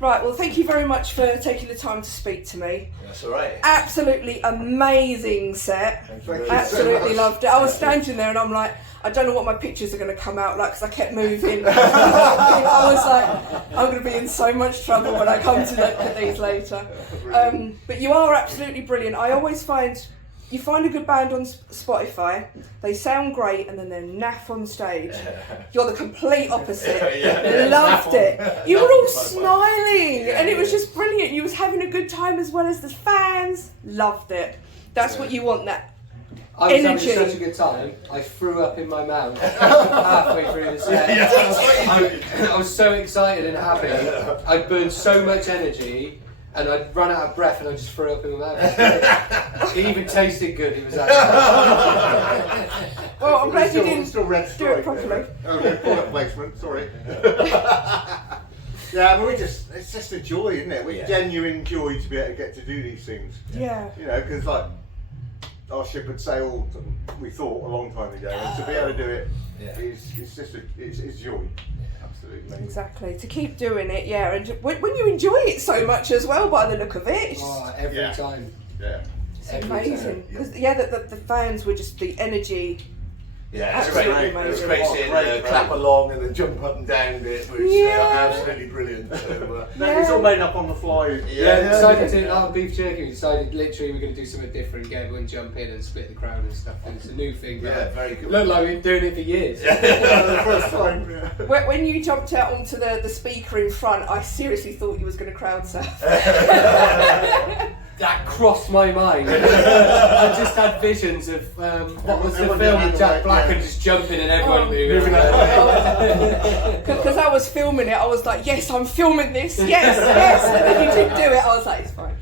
Right, well, thank you very much for taking the time to speak to me. That's all right. Absolutely amazing set. Absolutely loved it. I was standing there and I'm like, I don't know what my pictures are going to come out like because I kept moving. I was like, I'm going to be in so much trouble when I come to look at these later. But you are absolutely brilliant. I always find, you find a good band on Spotify, they sound great and then they're naff on stage. You're the complete opposite. Loved it. You were all smiling and it was just brilliant. You was having a good time as well as the fans. Loved it. That's what you want, that I was energy. having such a good time, I threw up in my mouth halfway through the set. I was so excited and happy. I burned so much energy and I'd run out of breath and I just threw up in my mouth. It even tasted good. It was actually... Well, I'm glad you didn't still red do it properly. Oh, no, product placement, sorry. Yeah, I mean, it's just a joy, isn't it? We genuine joy to be able to get to do these things. Yeah. You know, because like, our ship had sailed, we thought, a long time ago, and to be able to do it is just it's joy. Absolutely amazing. Exactly. To keep doing it, yeah, and when you enjoy it so much as well, by the look of it, it's, every time. Yeah. it's amazing. Because the fans were just the energy. Yeah, it's Absolutely great. amazing. It's great seeing the clap along and the jump up and down bit, which is absolutely brilliant. So, It's all made up on the fly. Yeah, we decided to, our beef jerky, we decided literally we're going to do something different, get everyone jump in and split the crowd and stuff. And it's a new thing. Yeah, very good. Looked like we've been doing it for years. The first time. When you jumped out onto the speaker in front, I seriously thought you was going to crowd surf. That crossed my mind. I just had visions of what was the film with Jack Black and just jumping and everyone moving. Because I was filming it, I was like, yes, I'm filming this, yes, and then you didn't do it, I was like, it's fine.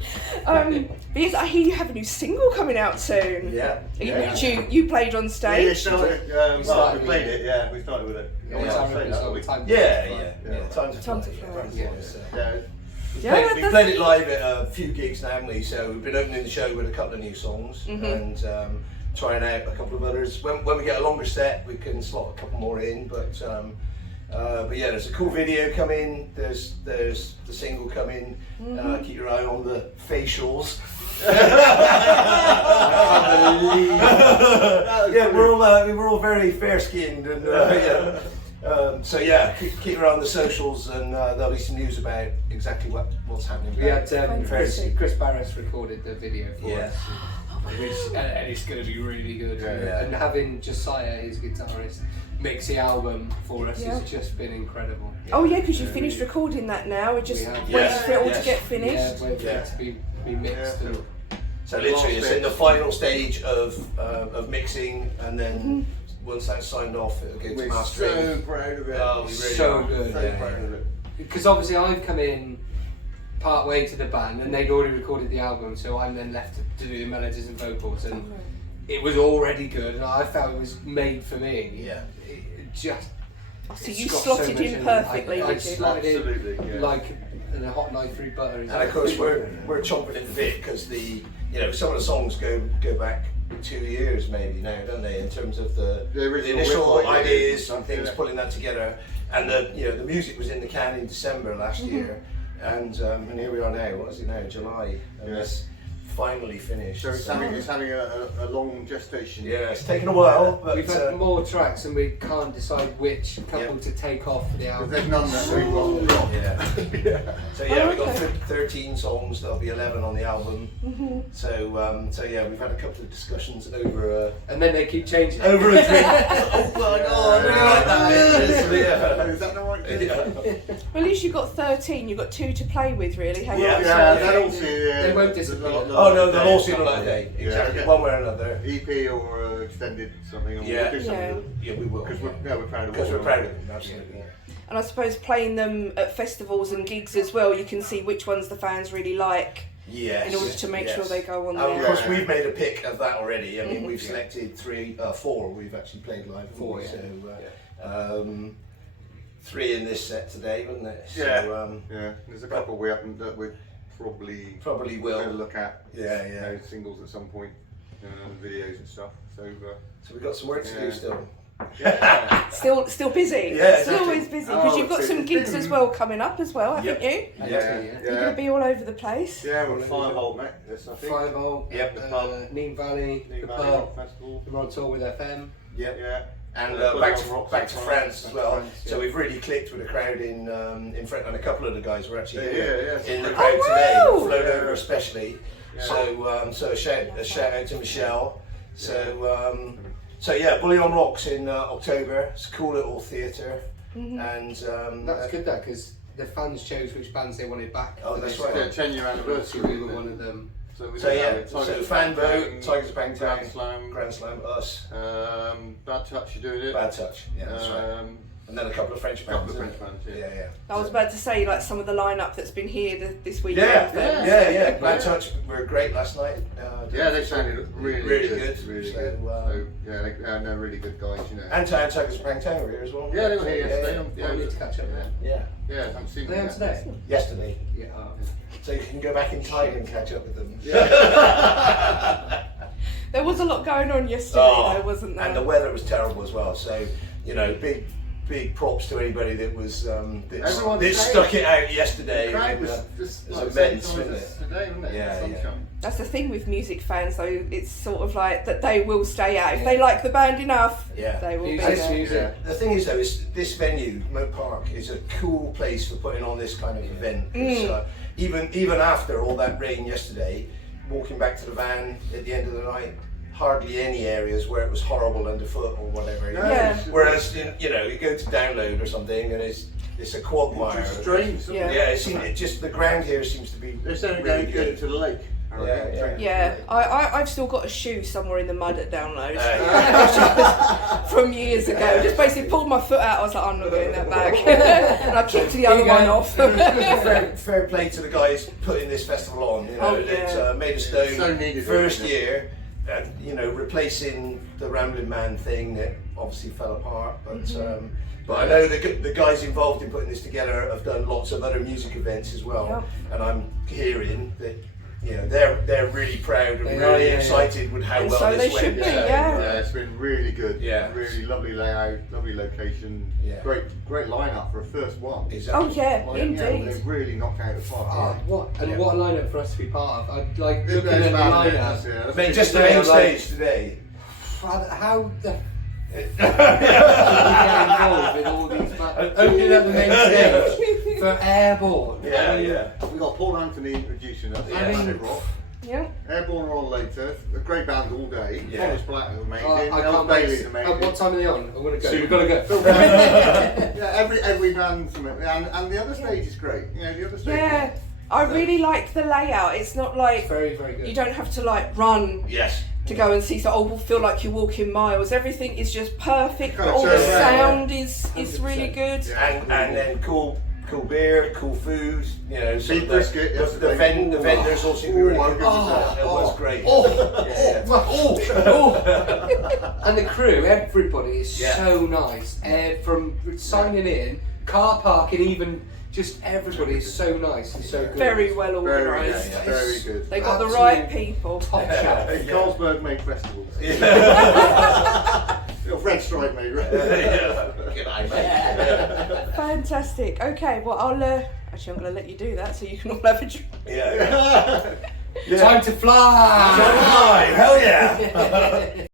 Because I hear you have a new single coming out soon. Which you played on stage. We played it, we started with it. Time to Fly. We played it live at a few gigs now, haven't we? So we've been opening the show with a couple of new songs and trying out a couple of others. When we get a longer set, we can slot a couple more in. But yeah, there's a cool video coming. There's the single coming. Keep your eye on the facials. Yeah, we're all very fair skinned and so yeah, keep around the socials and there'll be some news about exactly what's happening. We had Chris Barris recorded the video for us, and it's going to be really good. And having Josiah, his guitarist, mix the album for us has just been incredible. Oh yeah, because you finished recording that now. We're just waiting for it all to get finished. Waiting for it to be mixed. So literally, it's in the final stage of mixing, and then. Once that's signed off, it'll go to mastering. We're so proud of it. Oh, we really so are. good. So proud of it. Because obviously I've come in part way to the band and they'd already recorded the album, so I'm then left to do the melodies and vocals, and it was already good, and I felt it was made for me. Yeah. It just. So you slotted in perfectly, I did you? slotted in like in a hot knife through butter. And of course we're chomping at the bit because some of the songs go back 2 years maybe now, don't they? In terms of the initial ideas and things, pulling that together, and the music was in the can in December last year, and here we are now. What is it now? July, and it's finally finished. So it's having a long gestation. Yeah, it's taken a while, but we've had more tracks and we can't decide which couple to take off for the album. There's none that we've got. So we've got 13 songs. There'll be 11 on the album. So we've had a couple of discussions over. And then they keep changing. Over a drink. Oh my god, I really like that. Is that the right thing? Well, at least you've got 13. You've got 2 to play with, really. They'll see. They won't disappear. Oh no, they'll all see on that day. Exactly, one way or another. EP or extended something. Or we'll do something. Yeah, we will. Because we're proud of Because we're proud of them, absolutely. And I suppose playing them at festivals and gigs as well, you can see which ones the fans really like. Yes. In order to make sure they go on Of there. course, we've made a pick of that already. I mean, we've selected 4. We've actually played live. 4, yeah. So 3 in this set today, wasn't it? So, There's a couple we haven't that we probably will look at. Yeah. Singles at some point, videos and stuff. So we've got some work to do still. Yeah. Still busy. Yeah, Still always busy because Oh, you've got it's some busy. gigs as well coming up as well, haven't you? Yeah. You're going to be all over the place. Yeah, we're 5 volt, mate. Yes, I think. 5 volt, Yep. The pub. Neem Valley, New the Valley pub. Rock Festival. We're on tour with FM. Yeah. And Bullet back on Rocks to in France as well. France, So yeah. we've really clicked with the crowd in front, and a couple of the guys were actually here Yeah. in the crowd Oh, today. wow. Flown over especially. Yeah. So a shout out to Michelle. So yeah, Bully on Rocks in October. It's a cool little theatre, and That's good though, because the fans chose which bands they wanted back. Oh, for that's this right. tour. Yeah, 10-year So anniversary. we were isn't it? one of them. we So did yeah, that. so Tigers Fan Bang Vote, Bang, Tigers Bang Grand Bang, Slam, Grand Slam, us, Bad Touch, you're doing it. Bad Touch, yeah, that's right. And then a couple of French bands. Couple of French bands, Yeah. I was about to say, like, some of the lineup that's been here this weekend. Yeah. Bad Touch were great last night. Yeah, they sounded really good. Really So, good. yeah, they're really good guys, you know. And Tigers Bang Bang were here as well. Yeah, they were here yesterday. Yeah, we need to catch up there. Yeah. Yeah, I haven't seen Are they on them today? Yesterday. Yeah. So you can go back in time and catch up with them. There was a lot going on yesterday, though, wasn't there? And the weather was terrible as well. So, you know, big props to anybody that was Everyone that stayed. stuck it out yesterday. The crowd And, was just it was like the same immense, time wasn't as it? today, wasn't it? Yeah, Sunshine. That's the thing with music fans, though. It's sort of like that they will stay out. If they like the band enough, Yeah. they will be Music's there. music. The thing is though, is this venue, Moat Park, is a cool place for putting on this kind of event. 'Cause, even after all that rain yesterday, walking back to the van at the end of the night, hardly any areas where it was horrible underfoot or whatever. You know? Yeah. Whereas you know, you go to download or something and it's a quagmire. It's strange. Yeah. Yeah, it just the ground here seems to be They're saying really going good. to the lake. Yeah, I've still got a shoe somewhere in the mud at download from years ago. Yeah. Just basically pulled my foot out. I was like, I'm not getting that back, and I kicked the other one off. fair play to the guys putting this festival on. You know, Oh, yeah. it's Maid of Stone, So needed, first isn't it? year, and you know, replacing the Rambling Man thing that obviously fell apart. But I know the guys involved in putting this together have done lots of other music events as well, Yep. and I'm hearing that. You know, they're really proud and They really are, yeah, excited with how And well so this they went. should be, So, yeah. It's been really good. Yeah. Really lovely layout, lovely location. Yeah. Great lineup for a first one. Exactly. Oh yeah, Like, indeed. They've really knocked out the park. Oh, what a lineup for us to be part of. I'd like There's looking at the bad lineup. news, yeah. I mean, just the Today, main I'm like- stage today. How the get involved in all these opening up the main stage for Airborne? Yeah. We've got Paul Anthony introducing us. Yeah. I mean- Massive Rock. Yeah. Airborne are on later. A great band all day. Yeah. Thomas Black is amazing. I Els can't Bailey's wait. amazing. What time are they on? I want to go. Soon. We've got to go. Yeah, every band from it, and the other stage is great. You know, the other stage. Yeah, I really like the layout. It's not like Very, very good. you don't have to like run Yes. to go and see, so we'll feel like you're walking miles. Everything is just perfect. Kinda All the turn around, sound is 100%. really good. Yeah. And then cool beer, cool food, you know. So Beef brisket the yesterday. vendors all seem to be really how good. good was that? It was great. And the crew, everybody is Yeah. so nice. From signing in, car parking, even just everybody is so nice and so good. Very well Very, organised. yeah, very good. They got the Absolute right people. Top shelf. Hey, Carlsberg make festivals. Yeah. Little French strike mate, right? Good eye, mate. Fantastic. Okay, well I'll actually I'm going to let you do that so you can all have a drink. Yeah. Time to fly! Hell yeah!